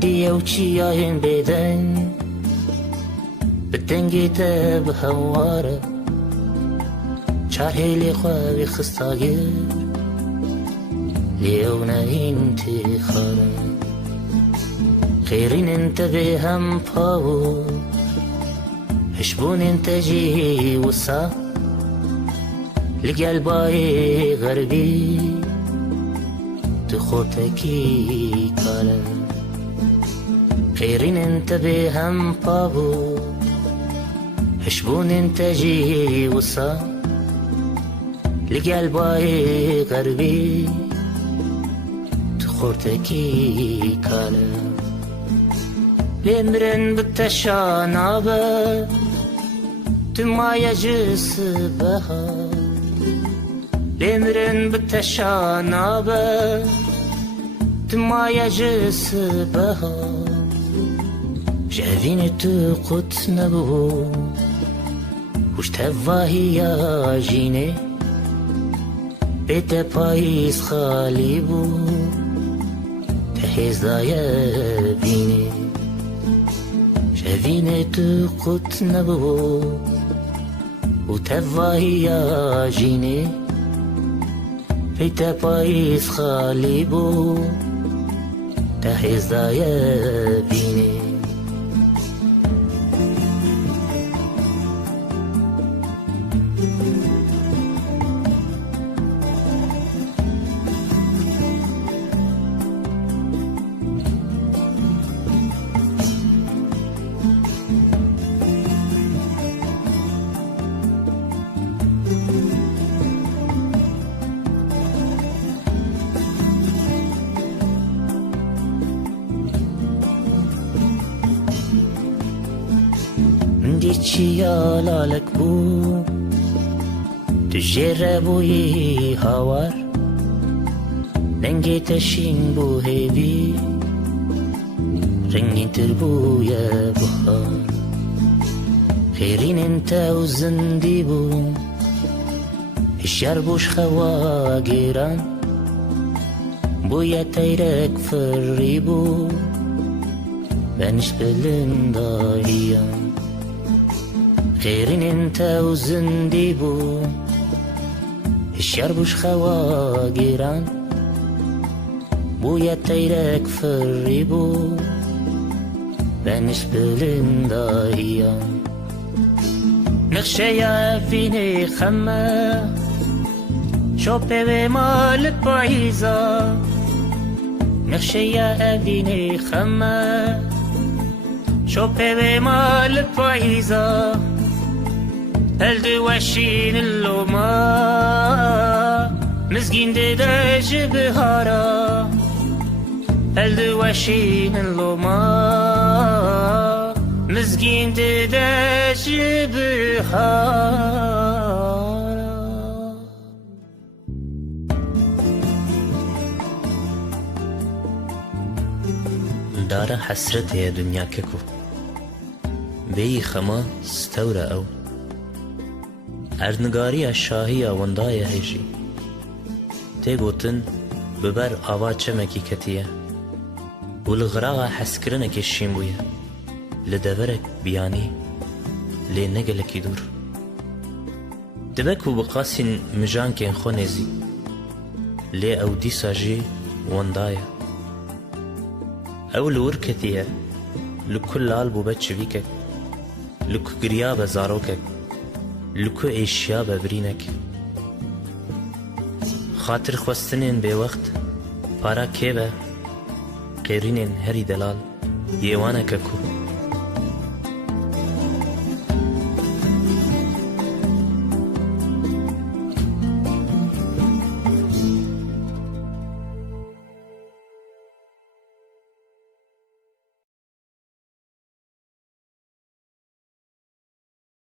هندی او چیایم بدن بدنگی تا به هواره چار هیلی خوابی خستاگر لیونه انتی خاره خیرین انت به هم پاو هشبون انت جی وسا لقلبای غربی تخوتكي كالا خيرين انت بهم بابو هشبون انت جي وصا لقلباي غربي تخورتكي كالا لمرن بالتشانابة تما يجس بها لمرن بالتشانابة تما يجس بها جاذين تقت نبو وش تفاهي يا جيني بيت بايس خالي بو تحيز دايا بيني جاذين تقت نبو وتفاهي يا جيني بيت بايس خالي بو تحيز دايا بيني دي چيا لالك بو تجربوي هوار ننجي تشين بو هيبي رنجي تربو يا بخار خيرين انت وزندي بو الشربوش خوا جيران بو يا تيرك فريبو بنش بلنداهيان خيرين انت وزندي بو الشربوش خوا جيران بويا تيرك فريبو بنش بلنداهيان نخشيا فيني خما شوبي بمال بعيزة نخشيا فيني خما شوبي بمال بعيزة هل دوشين اللوما مزقين داج بهارا هل دوشين اللوما مزقين داج بهارا دار حسرت يا دنيا ككو بي خما ستورة او ارنگاری شاهی وندای هجی تی گوتن ببر آوا چمکی کتیه ولغراغ حسکرنک شیم بویه لدورک بیانی لی نگلکی دور دبکو بقاسین مجان کن خونزی لی او دی ساجی وندایه او لور کتیه لکل لال بو بچویکک لکو گریاب زاروکک لکو ایشیا ببرینک خاطر خواستنین به وقت پارا که به قیرینین هری دلال یوانه ککو